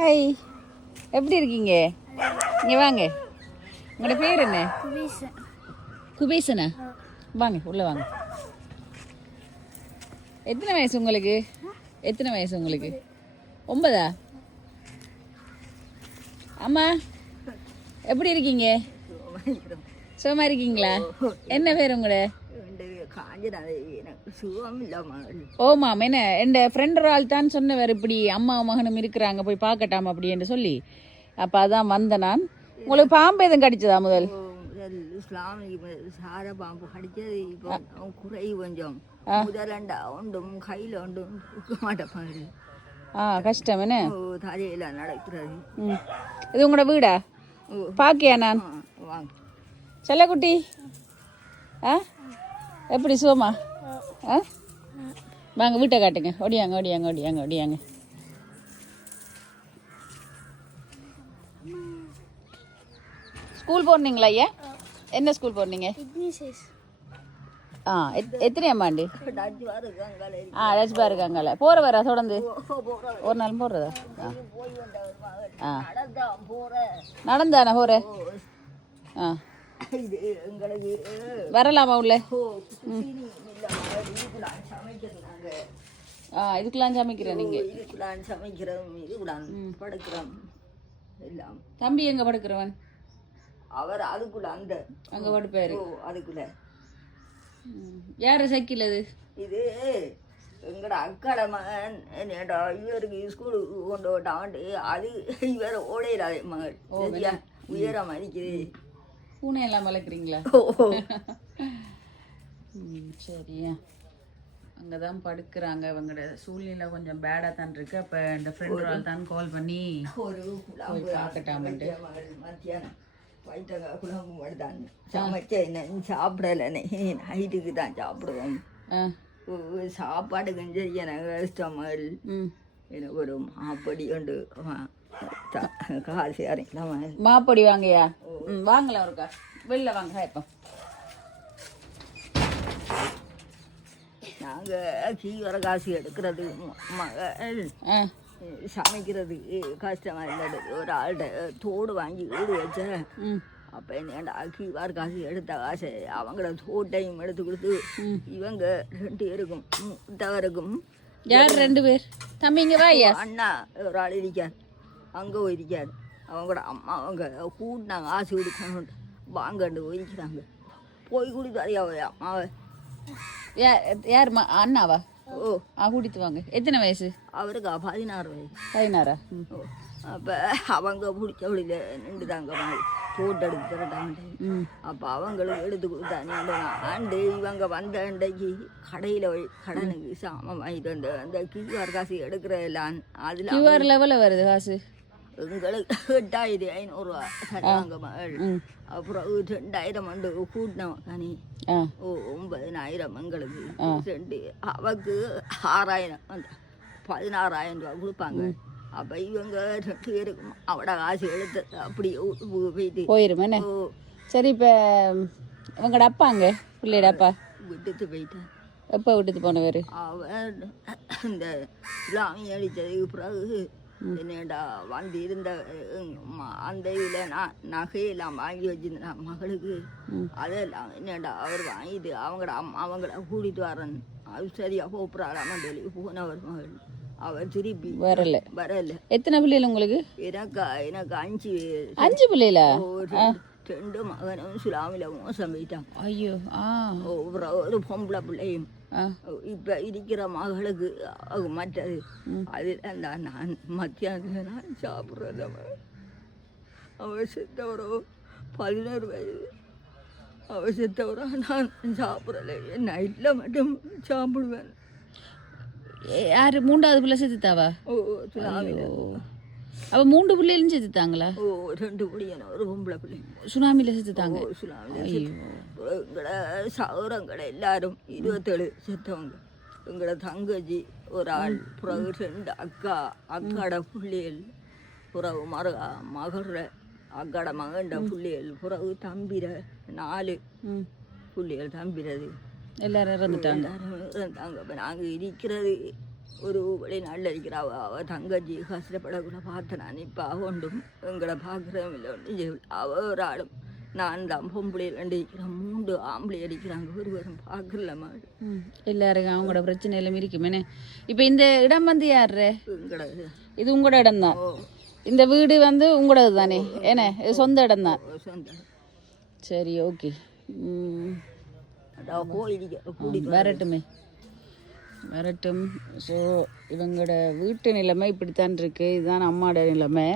Hi, எப்படி இருக்கீங்க? இங்கே வாங்க. உங்களோட பேர் என்ன? குபேசனா? வாங்க, உள்ளே வாங்க. எத்தனை வயசு உங்களுக்கு? எத்தனை வயசு உங்களுக்கு? 9ஆ? அம்மா, எப்படி இருக்கீங்க? சுகமா இருக்கீங்களா? என்ன பேர் உங்களோட? ஓமாம், என்ன என் ஃப்ரெண்ட் ஒரு ஆள் தான் சொன்னவர், இப்படி அம்மா மகனும் இருக்கிறாங்க, போய் பார்க்கட்டாம் அப்படி என்று சொல்லி. அப்போ அதான் வந்தேன் நான். உங்களுக்கு பாம்பு எதுவும் கடிச்சதா முதல்? சார பாம்பு கடிச்சது. இப்போ குறை கொஞ்சம் முதலண்டா ஒன்றும் கையில் ஒன்றும் மாட்டேன். கஷ்டம் என்ன தரையில நடக்கிறது. இது உங்களோட வீடா? பாக்கியா நான்? வாங்க செல்லக்குட்டி. எப்படி சுகமா? வாங்க, வீட்டை காட்டுங்க. ஒடியாங்க ஒடியாங்க ஒடியாங்க ஒடியாங்க. ஸ்கூல் போனீங்களா ஐயா? என்ன ஸ்கூல் போனீங்க? எத்தனையாம் ஆண்டு? ரஜ்பா இருக்காங்கல்ல. போற வரா தொடர்ந்து ஒரு நாள் போடுறதா? நடந்தானே போற? வரலாமா உள்ள? இதுக்கெல்லாம் சமைக்கிறேன் நீங்க? தம்பி எங்க படுக்கிறவன்? அவர் அதுக்குள்ள அங்க படுப்பாரு. அதுக்குள்ள யாரு சைக்கிள் அது? இது எங்கட அக்காட மகன் என்னடா இவருக்கு ஸ்கூலுக்கு கொண்டு விட்டான்ட்டு அது இவர் ஓடையிடாதே மகள். சரியா? உயரம் அடிக்குது. பூனை எல்லாம் வளர்க்குறீங்களா? சரியா. அங்கதான் படுக்கிறாங்க. அவங்களோட சூழ்நிலை கொஞ்சம் பேடாக தான் இருக்கு. அப்போ இந்த ஃப்ரெண்ட் தான் கால் பண்ணி போய் பார்க்கட்டாமன்ட்டு மத்தியானம் வயிற்ற குழம்பு மட்டும் சமைச்ச என்ன சாப்பிடலனே. நைட்டுக்கு தான் சாப்பிடுவோம். சாப்பாடு கொஞ்சம் எனக்கு கஷ்டமல். எனக்கு ஒரு மாப்பொடி உண்டு. காசு இறங்கலாம். மாப்பொடி வாங்கயா? வாங்கலாம் ஒருக்கா. வெளில வாங்க. இப்போ நாங்கள் கீவர காசு எடுக்கிறது மகள் சமைக்கிறது கஷ்டமாக இருந்தது. ஒரு ஆள்கிட்ட தோடு வாங்கி வீடு வச்சேன். அப்போ என்னடா கீவார் காசு எடுத்த காசு அவங்களோட தோட்டையும் எடுத்து கொடுத்து இவங்க 2 பேருக்கும் தவறுக்கும். யார் 2 பேர்? தம்பிங்க வாயா? அண்ணா ஒரு ஆள் இருக்கார், அங்கே இருக்கார். அவங்களோட அம்மா அவங்க கூட்டினாங்க காசு கொடுக்கணும் வாங்கண்டு போயிருக்கிறாங்க. போய் கொடுத்தாரியா அம்மாவை? யார் அண்ணாவா? ஓ, கூட்டிட்டு வாங்க. எத்தனை வயசு அவருக்கு? 16 வயசு. 16ஆ? அப்போ அவங்க பிடிச்ச வழியில் நின்றுதாங்க போட்டு எடுத்து தரட்டாங்க. அப்போ அவங்களுக்கு எடுத்து கொடுத்தாங்க. ஆண்டு இவங்க வந்த அண்டைக்கு கடையில் கடனுக்கு சாமான் வாங்கிட்டு வந்து அந்த கியூஆர் காசு எடுக்கிறதெல்லாம் அதில் கியூஆர் லெவலில் வருது காசு. எங்களுக்கு 8500 தருவாங்க மகள். அப்புறம் 2000 வந்து கூட்டினோம் கனி. 9000 எங்களுக்கு. 2 அவக்கு 6000 அந்த 16000 ரூபா கொடுப்பாங்க. அப்போ இவங்க 2 பேருக்கும் அவட காசு எடுத்து அப்படி போயிருமே. சரி, இப்போ இவங்கட அப்பாங்க பிள்ளையோட அப்பா விட்டுட்டு போயிட்டேன். எப்போ விட்டுட்டு போனவர்? அவன் இந்த இல்லாம அடித்ததுக்கு பிறகு என்னடா வந்து இருந்த அந்த இதில் நான் நகையெல்லாம் வாங்கி வச்சிருந்தேன் மகளுக்கு. அதெல்லாம் என்னடா அவர் வாங்கிட்டு அவங்கள கூட்டிட்டு வரேன். அது சரியா போப்புறாராம சொல்லி போனவர் மகள். அவர் திருப்பி வரல. எத்தனை பிள்ளைகள் உங்களுக்கு? எனக்கு 5 பிள்ளைகளா? 2 மகனும் சுலாமில மோசம் போயிட்டான். ஐயோ. ஒரு பொம்பளை பிள்ளையும். இப்போ இருக்கிற மகளுக்கு மற்றது அதில் நான் மத்தியானத்தில் நான் சாப்பிட்றது. அவள் செத்தவரோ 11 வயது. அவள் செத்தவரோ நான் சாப்பிடலை. நைட்டில் மட்டும் சாப்பிடுவேன். யார் 3வது பிள்ளை செத்துத்தாவா? சுனாமியில். அப்போ 3 பிள்ளைகளும் செத்துத்தாங்களா? 2 பிள்ளைங்க ஒரு பொம்பளை பிள்ளை சுனாமியில் செத்துத்தாங்க. சுனாமியில் எங்களோட சௌரங்களை எல்லாரும் 27 செத்தவங்க. எங்களோட தங்கச்சி ஒரு ஆள், பிறகு 2 அக்காட பிள்ளைகள், பிறகு மகள அக்காட மகண்ட பிள்ளைகள், பிறகு தம்பிர 4 பிள்ளைகள் தம்பிரது எல்லாரும் இறந்துட்டாங்க. இருந்தாங்க. இப்போ நாங்கள் இருக்கிறது ஒரு வெளிநாட்டில் இருக்கிற அவ தங்கச்சி கஷ்டப்படக்கூட பார்த்து நான் இப்போ ஒன்றும் எங்களை பார்க்குறோம் இல்லை ஒன்றும் அவ ஒரு ஆளும் நான் தான் பொம்பளையில் அடிக்கிறேன் 3 ஆம்பளை அடிக்கிறாங்க ஒருவரும் பார்க்கல மாதிரி எல்லாருக்கும் அவங்களோட பிரச்சனை எல்லாம் இருக்குமேனே. இப்போ இந்த இடம் வந்து யாரு? எங்களோட இது உங்களோட இடம் தான். இந்த வீடு வந்து உங்களோடது தானே? ஏன்னா இது சொந்த இடம் தான். சொந்தம். சரி, ஓகே. அதான் கூடி வரட்டுமே, வரட்டும். ஸோ இவங்களோட வீட்டு நிலைமை இப்படித்தான் இருக்கு. இதுதான் அம்மாவோட நிலைமை.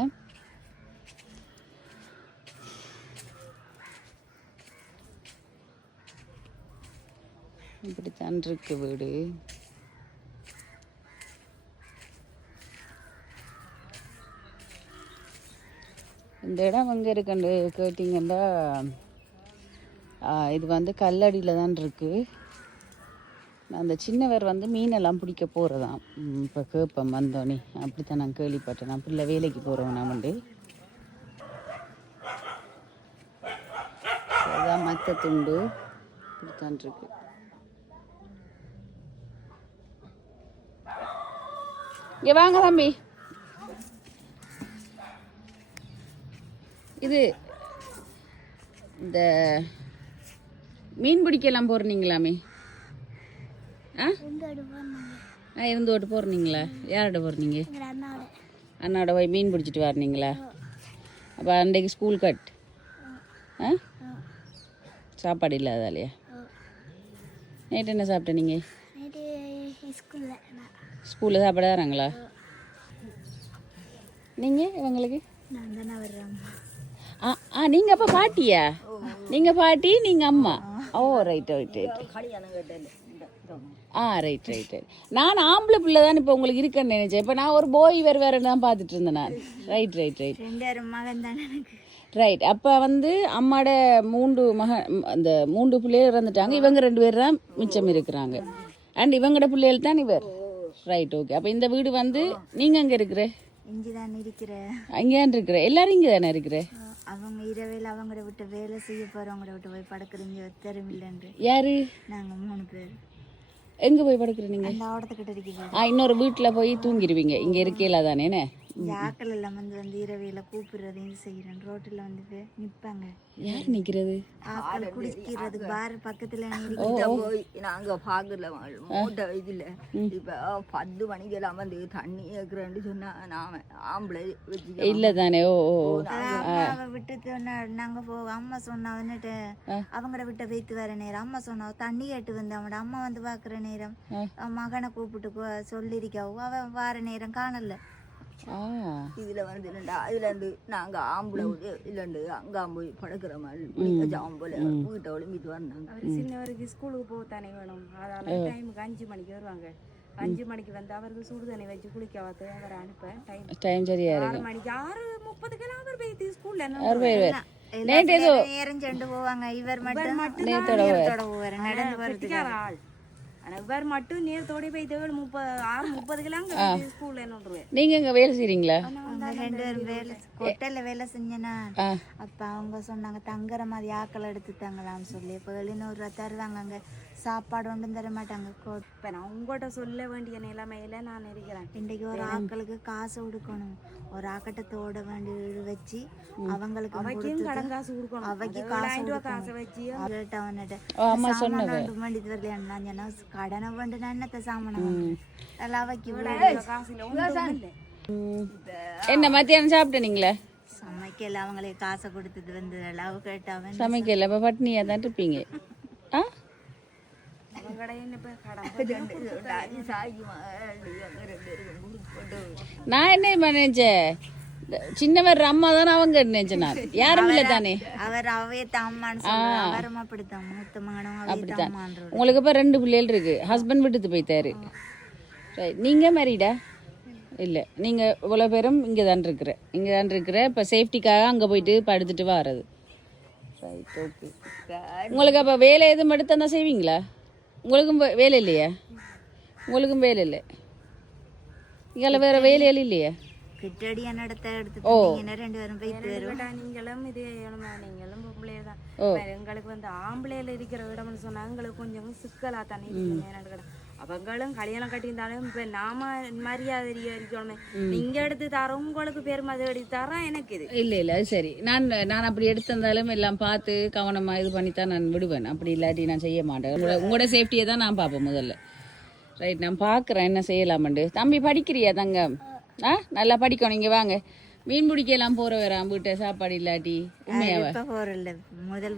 இப்படித்தான் இருக்கு வீடு. இந்த இடம் எங்கே இருக்குன்னு கேட்டிங்கன்னா இது வந்து கல்லடியில் தான் இருக்குது. அந்த சின்னவர் வந்து மீனெல்லாம் பிடிக்க போகிறதாம். இப்போ கேட்பேன் வந்தோடனே. அப்படித்தான் நான் கேள்விப்பட்டேன். நான் பிள்ளை வேலைக்கு போகிறவன் நான் வந்து அதுதான் மற்ற துண்டு இப்படித்தான் இருக்கு. இங்கே வாங்க தம்பி. இது இந்த மீன் பிடிக்கலாம் போகிறீங்களாமே? இருந்து ஓட்டு போகிறீங்களா? யாரோட போகிறீங்க? அண்ணாவோட போய் மீன் பிடிச்சிட்டு வரீங்களா? அப்போ அன்றைக்கு ஸ்கூல் கட் சாப்பாடு இல்லாதாலையா? நைட்டு என்ன சாப்பிட்ட நீங்கள்? ஸ்கூலில் சாப்பாடு தராங்களா? நீங்கள் இவங்களுக்கு நீங்கள் அப்போ பாட்டியா? நீங்கள் பாட்டி, நீங்கள் அம்மா. Oh right right right. Right right right. நான் ஆம்பளை பிள்ளை தான் இப்போ உங்களுக்கு இருக்குன்னு நினைச்சேன். இப்போ நான் ஒரு போய் வேறு தான் பார்த்துட்டு இருந்தேன் நான். Right right right right. அப்போ வந்து அம்மாவோட 3 அந்த 3 பிள்ளைகள் இறந்துட்டாங்க. இவங்க 2 பேர் தான் மிச்சம் இருக்கிறாங்க. அண்ட் இவங்களோட பிள்ளைகள் தான் இவர். Right, okay. அப்போ இந்த வீடு வந்து நீங்கள் அங்கே இருக்கிற? இங்கே தான் இருக்கிற. அங்கே தான் இருக்கிற? எல்லாரும் இங்கே தானே இருக்கிற? அவங்க இரவில் அவங்கள விட்டு வேலை செய்ய போகிறவங்கள விட்டு போய் படுக்கிறீங்க தெருமில்லைன்று. யாரு? நாங்கள் 3 பேர். எங்கே போய் படுக்கிற நீங்கள்? அந்த ஆவடத்துக்கிட்ட இருக்குது. இன்னொரு வீட்டில் போய் தூங்கிடுவீங்க. இங்கே இருக்கல தானே? ஆக்கள் எல்லாம் வந்து இரவையில கூப்பிடுறது இது செய்யறேன். ரோட்டில் வந்து நிற்பாங்க. யார் நிற்கிறது? ஆக்கள் குடிக்கிறது பார் பக்கத்தில் போய் நாங்கள் பார்க்கல மூட்டை இதில். இப்போ 10 மணிக்கெல்லாம் வந்து தண்ணி ஏற்கிறேன்னு சொன்னால் நான் ஆம்பளை வச்சு இல்லை தானே? ஓ அம்மாவை விட்டு நாங்கள் அம்மா சொன்னா வந்துட்டு அவங்கள விட்டு வைத்து வர நேரம் அம்மா சொன்னா தண்ணி கேட்டு வந்து அவனோட அம்மா வந்து பார்க்குற நேரம் மகனை கூப்பிட்டு சொல்லியிருக்காவோ அவன் வார நேரம் காணல. இதுல வந்து இதுல இருந்து நாங்க ஆம்பளை இல்லண்டு அங்க போய் படுக்கிற மாதிரி போல வீட்டை ஒளிம்பிட்டு வந்தாங்க. சின்னவருக்கு ஸ்கூலுக்கு போகத்தானே வேணும். அதனால டைமுக்கு 5 மணிக்கு வருவாங்க. 5 மணிக்கு வந்து அவருக்கு சுடு தண்ணி வச்சு குளிக்க பார்த்து அவரை அனுப்ப டைம் சரியா 6 மணிக்கு 6:30 அவர் போய் ஸ்கூல்ல நேரம் சென்று போவாங்க. இவர் மட்டும் நேரத்தோட போவாரு நடந்து வரதுக்கு ஆள். இவர் மட்டும் நேரத்தோட போய் 6:30 ஸ்கூல்ல என்ன. நீங்க இங்க வேலை செய்றீங்களா? 2 பேரும் வேலை ஹோட்டல்ல வேலை செஞ்சேனா. அப்ப அவங்க சொன்னாங்க தங்குற மாதிரி ஆக்கள் எடுத்து தங்கலாம்னு சொல்லி. இப்போ 700 தருவாங்க. அங்க சாப்பாடு ஒன்றும் தர மாட்டாங்க. இப்போ நான் உங்கள்கிட்ட சொல்ல வேண்டிய நிலைமையில நான் இருக்கிறேன். இன்றைக்கு ஒரு ஆக்களுக்கு காசு கொடுக்கணும். ஒரு ஆக்கட்டத்தோட வேண்டி வச்சு அவங்களுக்கு கடன் காசு கொடுக்கணும். அவைக்கு காசு வச்சு வேண்டியது வரலையா? கடனை வேண்டு என்னத்தை சாமான் எல்லாம் என்ன மத்தியானம் சாப்பிட்டீங்களா? சமைக்கல. அவங்களே காசை கொடுத்தது வந்து அளவு கேட்டாவன் சமைக்கல. இப்போ பட்னியா தான் இருப்பீங்க. நான் என்ன நினைச்சேன், சின்னவர் அம்மா தானே அவங்க நினைச்சேன். நான் யாரும் இல்லை தானே? அவர் அப்படித்தான். உங்களுக்கு இப்போ 2 பிள்ளைகள் இருக்கு. ஹஸ்பண்ட் விட்டுட்டு போயிட்டாரு. நீங்க மேரீடா? இல்லை, நீங்கள் இவ்வளோ பேரும் இங்கே தான் இருக்கிற இப்போ சேஃப்டிக்காக அங்கே போயிட்டு படுத்துட்டு வர்றது. Right, okay. உங்களுக்கு அப்போ வேலை எதுவும் எடுத்து தான் செய்வீங்களா? உங்களுக்கும் வேலை இல்லையா? உங்களுக்கும் வேலை இல்லை. இங்கே வேற வேலைகள் இல்லையா? எங்களுக்கு வந்து ஆம்பளையில இருக்கிற இடம்னு சொன்னா எங்களுக்கு கொஞ்சம் சிக்கலா தானே. அவங்களும் கல்யாணம் கட்டியிருந்தாலும் இப்ப நாம மரியாதை இருக்கணும். நீங்க எடுத்து தரோம், உங்களுக்கு பெருமதி எடுத்து தரோம், எனக்கு இது இல்லை அது சரி. நான் அப்படி எடுத்திருந்தாலும் எல்லாம் பார்த்து கவனமாக இது பண்ணித்தான் நான் விடுவேன். அப்படி இல்லாட்டி நான் செய்ய மாட்டேன். உங்களோட சேஃப்டியை தான் நான் பார்ப்பேன் முதல்ல. ரைட், நான் பார்க்குறேன் என்ன செய்யலாமண்டு. தம்பி படிக்கிறியா தங்கம்? நல்லா படிக்கணும். இங்கே வாங்க, மீன் பிடிக்கலாம் போகிற வரான் வீட்டை சாப்பாடு இல்லாட்டி. உண்மையாவா? முதல்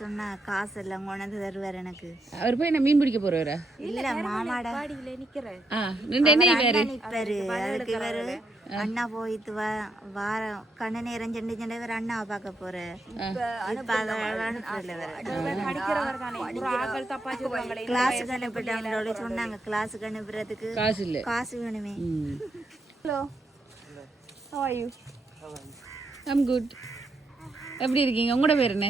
சொன்னா காசு எல்லாம் கொண்டு தருவார் எனக்கு. அவர் போய் என்ன மீன் பிடிக்க போறவரா? இல்ல மாமாட பாடியில நிக்கிறேன். நிப்பாரு. அதுக்கு இவரு அண்ணா போயிட்டு வார கண்ண நேரம் செண்டு செண்டு இவர் அண்ணாவை பார்க்க போற. கிளாஸுக்கு அனுப்பிட்டாங்க சொன்னாங்க. கிளாஸுக்கு அனுப்புறதுக்கு காசு இல்ல, காசு வேணுமே. Hello, how are you? I'm good. எப்படி இருக்கீங்க? உங்களோட பேர் என்ன?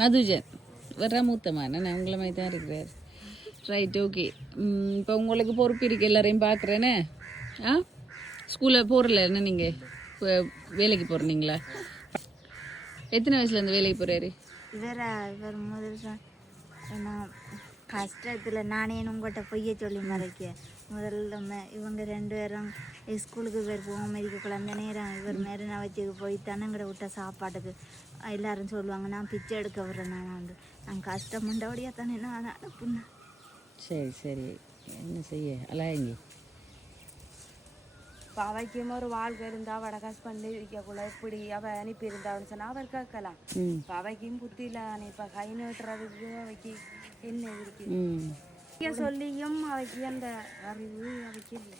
மதுஜன். வர்ற மூத்தமான நான் உங்களை மாதிரி தான் இருக்கிறார். Right, okay. இப்போ உங்களுக்கு பொறுப்பு இருக்கு, எல்லாரையும் பார்க்குறேன்னு. ஸ்கூலில் போகிறல என்ன நீங்கள் இப்போ வேலைக்கு போகிறீங்களா? எத்தனை வயசுலேருந்து வேலைக்கு போகிறாரு? இவர் முதல் நான் கஷ்டத்தில் நானே உங்கள்கிட்ட பொய்ய சொல்லி மறைக்க முதல்ல இவங்க 2 பேரும் ஸ்கூலுக்கு பேர் போகாம இருக்கக்குள்ள அந்த நேரம் இவர் மெரினா வச்சுக்கு போய் தனங்கிற விட்ட சாப்பாட்டுக்கு எல்லாரும் சொல்லுவாங்க நான் பிச்சை எடுக்க விடுறேன். நான் கஷ்டம் உண்டபடியாக தானே நான் அனுப்புனேன். சரி சரி, என்ன செய்ய அலாயங்கி. இப்போ அவைக்கும் ஒரு வாழ்க்கை இருந்தா வடகாசு பண்ணி இருக்கக்குள்ள இப்படி அவ அனுப்பி இருந்தான்னு சொன்னா அவர் கேட்கலாம். இப்போ அவைக்கும் புத்தி இல்லை தானே. இப்போ கை நீட்டுறதுக்கு அவைக்கு என்ன இருக்கு சொல்லியும் அவைக்கு அந்த அறிவு அவைக்கு இல்லை.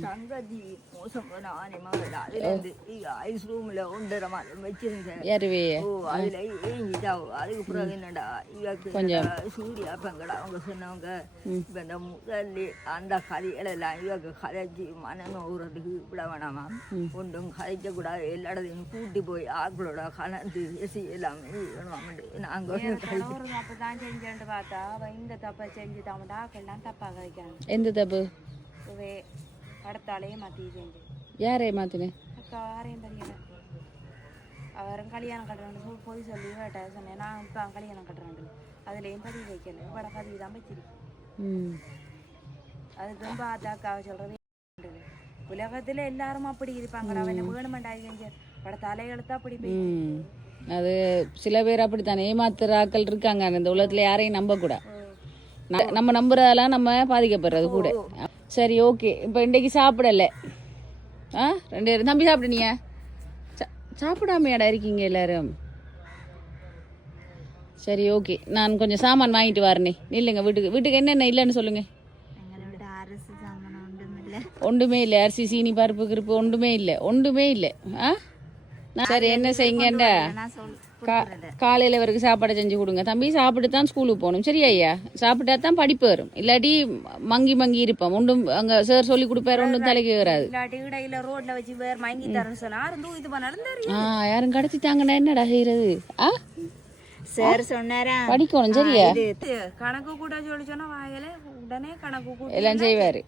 தங்கச்சி மோசம் போன மகள் அதுல இருந்து ஐஸ் ரூம்ல 1.5 மாதம் வச்சிருந்தேன். அதுல ஏங்கிட்டாவோ. அதுக்கு பிறகு என்னடா இவக்கு சூர்யா பெங்கடா அவங்க சொன்னவங்க இப்ப இந்த முதல்ல அந்த கதைகளெல்லாம் இவக்கு கதைச்சி மனநோறதுக்கு விட வேணாமா, ஒன்றும் கதைக்க கூடாது, எல்லா இடத்தையும் கூட்டி போய் ஆக்களோட கலந்து பேசி எல்லாமே வேணுமாமண்டு நாங்க அப்பதான் செஞ்சு பார்த்தா இந்த தப்பை செஞ்சு தாமட்டா ஆக்கெல்லாம் தப்பா கதைக்காங்க. எந்த தப்பு? படத்தாலேயே மாற்றி செஞ்சு. யாரையும் மாற்றினேன்? அக்கா யாரையும் தெரியல. அவரும் கல்யாணம் கட்டுறான்னு போய் சொல்லி வேட்ட சொன்னேன். நான் இப்போ கல்யாணம் கட்டுறாண்டு அதுலேயும் பதிவு வைக்கல, பட பதிவு தான் வச்சிருக்கேன். அதுக்கும் பார்த்தா அக்காவை சொல்றது உலகத்துல எல்லாரும் அப்படி இருப்பாங்கடா. அவன் வேணுமெண்டாங்க பட தலையெழுத்தா அப்படி போய் அது சில பேர் அப்படித்தானே ஏமாத்துற ஆக்கள் இருக்காங்க இந்த உலகத்துல. யாரையும் நம்பக்கூடாது. நம்ம நம்புறதெல்லாம் நம்ம பாதிக்கப்படுறது கூட. சரி, ஓகே. இப்போ இன்றைக்கு சாப்பிடல. 2 பேரும் தம்பி சாப்பிடுனீங்க? சாப்பிடாமையாடா இருக்கீங்க எல்லாரும்? சரி, ஓகே. நான் கொஞ்சம் சாமான் வாங்கிட்டு வரேனே. இல்லைங்க, வீட்டுக்கு என்னென்ன இல்லைன்னு சொல்லுங்க. ஒன்றுமே இல்லை. அரிசி சீனி பருப்பு கிருப்பு ஒன்றுமே இல்லை. சரி, என்ன செய்யுங்கண்டா காலையில் அவருக்கு சாப்பாடை செஞ்சு கொடுங்க. தம்பி சாப்பிட்டு தான் ஸ்கூலுக்கு போகணும். சரியா ஐயா? சாப்பிட்டா தான் படிப்பு வரும். இல்லாட்டி மங்கி இருப்போம். ஒன்றும் அங்கே சார் சொல்லி கொடுப்பாரு, ஒன்றும் தலைக்கு வராது. யாரும் கடத்திட்டாங்கன்னா என்னடா செய்யறது? சார் சொன்னாரா படிக்கணும். சரியா? கணக்கு கூட சொல்லி சொன்னா வாயில உடனே கணக்கு கூட எல்லாம் செய்வாரு.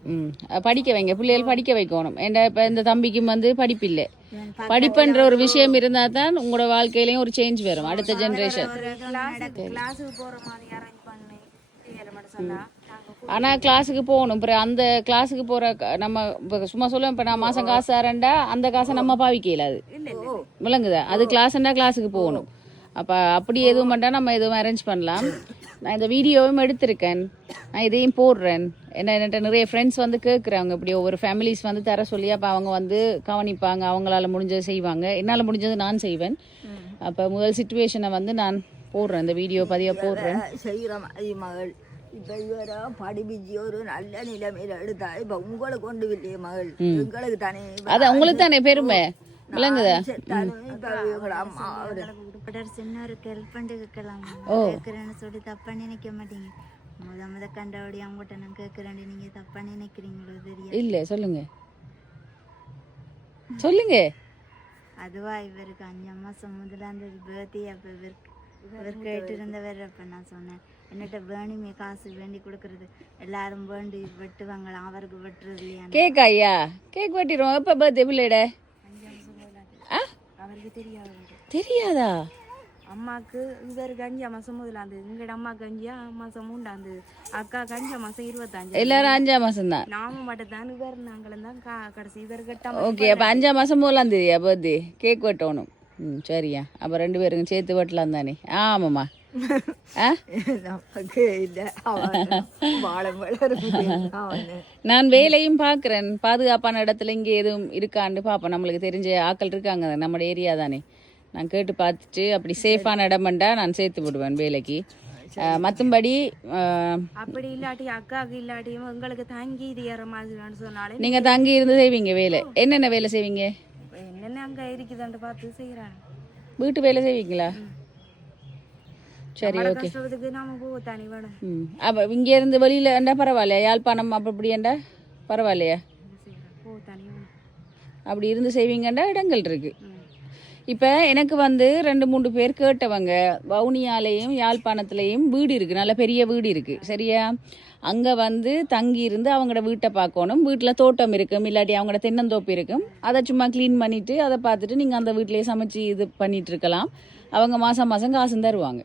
படிக்க வைங்க, பிள்ளைகள் படிக்க வைக்கணும். ஏண்டா இப்ப இந்த தம்பிக்கும் படிப்பு இல்லை. படிப்புன்ற ஒரு விஷயம் இருந்தா தான் உங்களோட வாழ்க்கையிலயும் ஒரு சேஞ்ச் வரும். அடுத்த ஜெனரேஷன். ஆனா கிளாஸுக்கு போகணும். அப்புறம் அந்த கிளாஸுக்கு போற நம்ம சும்மா சொல்லுவோம். இப்ப நான் மாசம் காசு தரேன்டா அந்த காசை நம்ம பாவிக்கல. அது விளங்குதா? அது கிளாஸ்ண்டா கிளாஸுக்கு போகணும். அப்போ அப்படி எதுவும் பண்ணால் நம்ம எதுவும் அரேஞ்ச் பண்ணலாம். நான் இந்த வீடியோவும் எடுத்திருக்கேன், நான் இதையும் போடுறேன். என்கிட்ட நிறைய ஃப்ரெண்ட்ஸ் கேட்குறாங்க இப்படி ஒவ்வொரு ஃபேமிலிஸ் தர சொல்லி. அப்போ அவங்க கவனிப்பாங்க, அவங்களால முடிஞ்சது செய்வாங்க. என்னால் முடிஞ்சது நான் செய்வேன். அப்போ முதல் சிச்சுவேஷனை நான் போடுறேன், இந்த வீடியோ பதிவாக போடுறேன். செய்கிற மாதிரி மகள் இப்போ இவரை படிப்பிச்சு ஒரு நல்ல நிலைமையில் எடுத்தா இப்போ உங்களுக்கு கொண்டு இல்லையே மகள், உங்களுக்கு தானே. அது உங்களுக்கு தானே பெருமை, விளங்குதா? சின்ன ஒரு ஹெல்ப் பண்ணிட்டு கேட்கலாம் கேட்குறேன்னு சொல்லி தப்பா நினைக்க மாட்டீங்க. முத கண்டபடி அவங்ககிட்ட நான் கேட்குறேன், நீங்க தப்பா நினைக்கிறீங்களோ தெரியாது. இல்ல சொல்லுங்க. அதுவா இவருக்கு 5 மாசம் முதல்ல அந்த பேர்த்தி அப்ப இவர் கேட்டு இருந்தவர். அப்ப நான் சொன்னேன் என்னட்ட வேணுமே காசு வேண்டி கொடுக்கறது, எல்லாரும் வேண்டி வெட்டுவாங்களாம், அவருக்கு வெட்டுறது இல்லையா? கேக் ஐயா கேக் வெட்டிடுவோம். எப்ப பர்த்டே பிள்ளைட? அவருக்கு தெரியாதா? அம்மாவுக்கு இவருக்கு 5 மாதம் முதலாந்து, எங்களோட அம்மாவுக்கு 5 மாதம் 3 அக்காவுக்கு 5 மாதம் 25. எல்லாரும் 5 மாசம் தான். நாம மட்டும் தான் இவர் நாங்களும் தான் கடைசி இவருக்கு 8 ஓகே, அப்போ 5 மாசம் போகலாம் தெரியா பர்த்டே கேக் வெட்டணும். சரியா, அப்போ 2 பேருக்கும் சேர்த்து வெட்டலாம் தானே? ஆமாம்மா. ஆ நமக்கு இல்லை வாழை வளரும். நான் வேலையும் பார்க்குறேன், பாதுகாப்பான இடத்துல இங்கே எதுவும் இருக்கான்னு பார்ப்பேன். நம்மளுக்கு தெரிஞ்ச ஆட்கள் இருக்காங்க நம்ம ஏரியா தானே, நான் கேட்டு பார்த்துட்டு அப்படி சேஃபான இடமெண்டா நான் சேர்த்து விடுவேன் வேலைக்கு. மற்றபடி அப்படி இல்லாட்டி அக்காவுக்கு இல்லாட்டியும் எங்களுக்கு தங்கி இது ஏற மாதிரி சொன்னாலே நீங்கள் தங்கி இருந்து செய்வீங்க வேலை. என்னென்ன வேலை செய்வீங்க? என்னென்ன அங்கே இருக்குதான்னு பார்த்து செய்கிறாங்க. வீட்டு வேலை செய்வீங்களா? சரி, ஓகே. கஷ்டத்துக்கு நாம போக தனி வேணும். அப்போ இங்கேருந்து வெளியிலண்டா பரவாயில்லையா? யாழ்ப்பாணம் அப்படியாண்டா பரவாயில்லையா? போக தனி வேணும். அப்படி இருந்து செய்வீங்கண்டா இடங்கள் இருக்குது. இப்போ எனக்கு வந்து 2-3 பேர் கேட்டவங்க, வவுனியாலேயும் யாழ்ப்பாணத்துலேயும் வீடு இருக்குது, நல்ல பெரிய வீடு இருக்குது. சரியா, அங்கே வந்து தங்கி இருந்து அவங்களோட வீட்டை பார்க்கணும். வீட்டில் தோட்டம் இருக்கும், இல்லாட்டி அவங்களோட தென்னந்தோப்பு இருக்கும். அதை சும்மா க்ளீன் பண்ணிவிட்டு அதை பார்த்துட்டு நீங்கள் அந்த வீட்டிலேயே சமைச்சு இது பண்ணிட்டு இருக்கலாம். அவங்க மாதம் மாதம் காசும் தருவாங்க.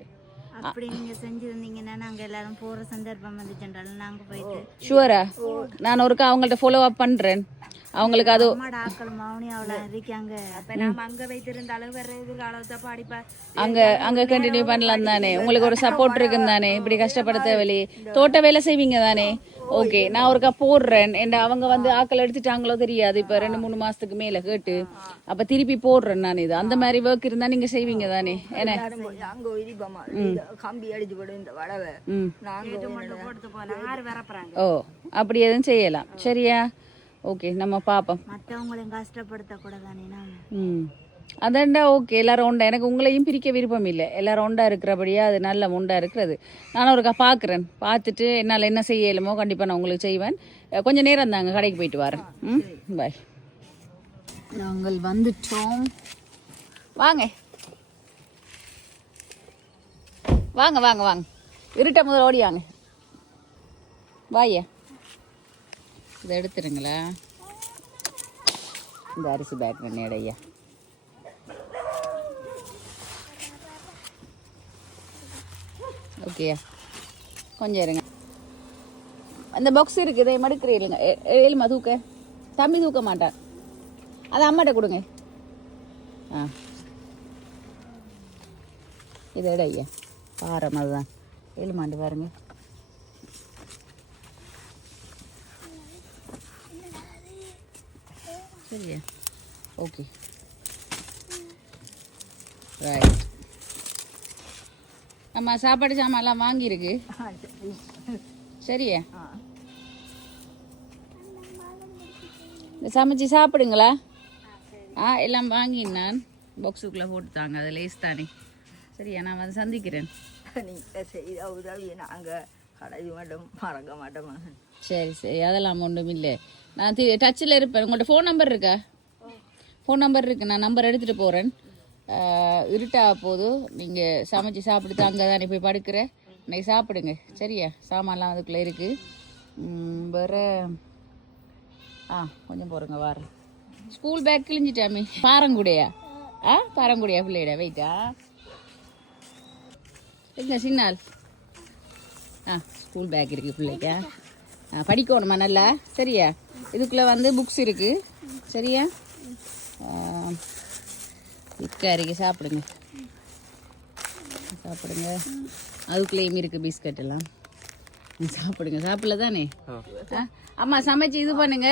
அப்படி நீங்க செஞ்சிருந்தீங்கன்னா நாங்க எல்லாரும் போற சந்தர்ப்பம் வந்துச்சுன்றாலும் நாங்க போயிட்டு. ஷுவரா, நான் ஒருக்கா அவங்கள்ட்ட ஃபாலோ அப் பண்ணுறேன். அவங்களுக்கு அது ஆக்கள் மௌனியாவில் இருக்காங்க. அப்ப நாம அங்க வைத்திருந்தாலும் வேற எதிர்காலத்தை படிப்பா அங்கே கண்டினியூ பண்ணலாம் தானே. உங்களுக்கு ஒரு சப்போர்ட் இருக்குன்னு தானே, இப்படி கஷ்டப்பட தேவையில்லையே. தோட்ட வேலை செய்வீங்க தானே? ஓகே, நான் ஒருக்கா போடுறேன். அவங்க வந்து ஆக்கள் எடுத்துட்டாங்களோ தெரியாது, இப்போ 2-3 மாசத்துக்கு மேலே கேட்டு அப்போ திருப்பி போடுறேன் நான். இது அந்த மாதிரி ஒர்க் இருந்தால் நீங்கள் செய்வீங்க தானே? ஏன்னா அங்கே இடிப்போமா கம்பி அடிச்சு போடு இந்த வடவை நாங்கள் போட்டு போனா ஆறு வரப்புறாங்க. ஓ, அப்படி எதுவும் செய்யலாம். சரியா, ஓகே, நம்ம பார்ப்போம். மற்றவங்களையும் கஷ்டப்படுத்தக்கூடாதானே நாம. அதான்டா, ஓகே. எல்லாரும் உண்டா, எனக்கு உங்களையும் பிரிக்க விருப்பம் இல்லை. எல்லாரும் உண்டா இருக்கிறபடியா அது நல்ல உண்டா இருக்கிறது. நானும் ஒருக்கா பார்க்குறேன், பார்த்துட்டு என்னால் என்ன செய்யலுமோ கண்டிப்பாக நான் உங்களுக்கு செய்வேன். கொஞ்சம் நேரம் தாங்க, கடைக்கு போயிட்டு வரேன். பாய். நாங்கள் வந்துட்டோம். வாங்க வாங்க வாங்க வாங்க, இருட்ட முதல் ஓடியாங்க. வாயா, இதை எடுத்துருங்களா? இந்த அரிசி பேக் பண்ணிடையா. ஓகேயா, கொஞ்சம் இருங்க. அந்த பாக்ஸ் இருக்குது, இதை மடுக்கிறீங்க. ஏழுமா தூக்க, தம்பி தூக்க மாட்டான். அதை அம்மாட்ட கொடுங்க. ஆ, இதை எட ஐயா, பாரம் அதுதான். ஏழுமாண்டு பாருங்க. சரியா, ஓகே, ரைட். நம்ம சாப்பாடு சாமான்லாம் வாங்கியிருக்கு. சரியா, இந்த சமைச்சு சாப்பிடுங்களா? எல்லாம் வாங்கி நான் பாக்ஸுக்குள்ளே போட்டு தாங்க, அது லேஸ் தானே. சரியா, நான் வந்து சந்திக்கிறேன். நீங்கள் செய்த உதவி நாங்கள் கடைசி மட்டும் மறக்க மாட்டோமா? சரி சரி, அதெல்லாம் ஒன்றும் இல்லை. நான் டச்சில் இருப்பேன். உங்கள்கிட்ட ஃபோன் நம்பர் இருக்கா? ஃபோன் நம்பர் இருக்குது, நான் நம்பர் எடுத்துகிட்டு போகிறேன். இருட்டா போதும், நீங்கள் சமைச்சு சாப்பிட்டு அங்கே தானே போய் படுக்கிற. இன்னைக்கு சாப்பிடுங்க. சரியா, சாமான்லாம் அதுக்குள்ளே இருக்குது. வேறு கொஞ்சம் போகிறேங்க, வாரேன். ஸ்கூல் பேக் கிழிஞ்சிட்டாமே. பாரங்குடியா? பாரங்குடியா பிள்ளைடா? வெயிட்டா எங்க சின்னால்? ஸ்கூல் பேக் இருக்குது பிள்ளைக்கா. படிக்கணுமா நல்லா? சரியா, இதுக்குள்ளே வந்து புக்ஸ் இருக்குது. சரியா, இருக்கு, சாப்பிடுங்க சாப்பிடுங்க. அதுக்குள்ளேயும் இருக்குது பிஸ்கட் எல்லாம். சாப்பிடுங்க. சாப்பிடல தானே? அம்மா சமைச்சு இது பண்ணுங்க.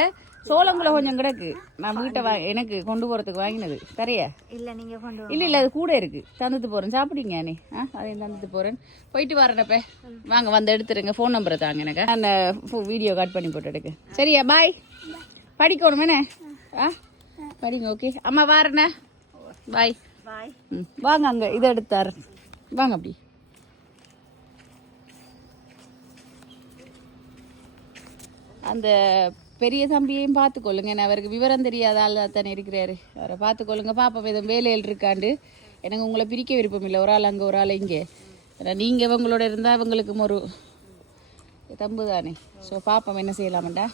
சோளங்குள்ள கொஞ்சம் கிடக்கு, நான் வீட்டை எனக்கு கொண்டு போகிறதுக்கு வாங்கினது. தரையா? இல்லை, நீங்கள் கொண்டு இல்லை அது கூட இருக்குது, தந்துட்டு போகிறேன். சாப்பிடுங்க அண்ணே. அதையும் தந்துட்டு போகிறேன். போயிட்டு வரேன்ப்ப. வாங்க, வந்து எடுத்துருங்க. ஃபோன் நம்பரை தாங்க எனக்கு. நான் வீடியோ கட் பண்ணி போட்டு எடுக்க. சரியா, பாய். படிக்கணுமேண்ணே. படிங்க. ஓகே அம்மா, வாரண்ணே. பாய் பாய். வாங்க, அங்கே இதை எடுத்தாரு. வாங்க அப்படி. அந்த பெரிய தம்பியையும் பார்த்துக்கொள்ளுங்க. நான் அவருக்கு விவரம் தெரியாத ஆள் தானே இருக்கிறாரு. அவரை பார்த்துக்கொள்ளுங்க. பாப்பா எதுவும் வேலையில் இருக்காண்டு. எனக்கு உங்களை பிரிக்க விருப்பம் இல்லை. ஒரு ஆள் அங்கே, ஒரு ஆள் இங்கே. ஏன்னா நீங்கள் இவங்களோட இருந்தால் இவங்களுக்கும் ஒரு தம்பு தானே. ஸோ பாப்போம் என்ன செய்யலாமண்டா.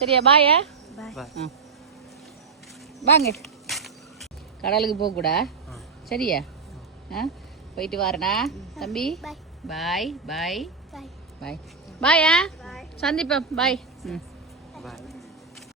சரியா, பாயா. வாங்க. கடலுக்கு போகக்கூடா. சரியா, போயிட்டு வரேனா தம்பி? பாய் பாய் பாய் பாயா சந்திப்போம். பாய். ம்.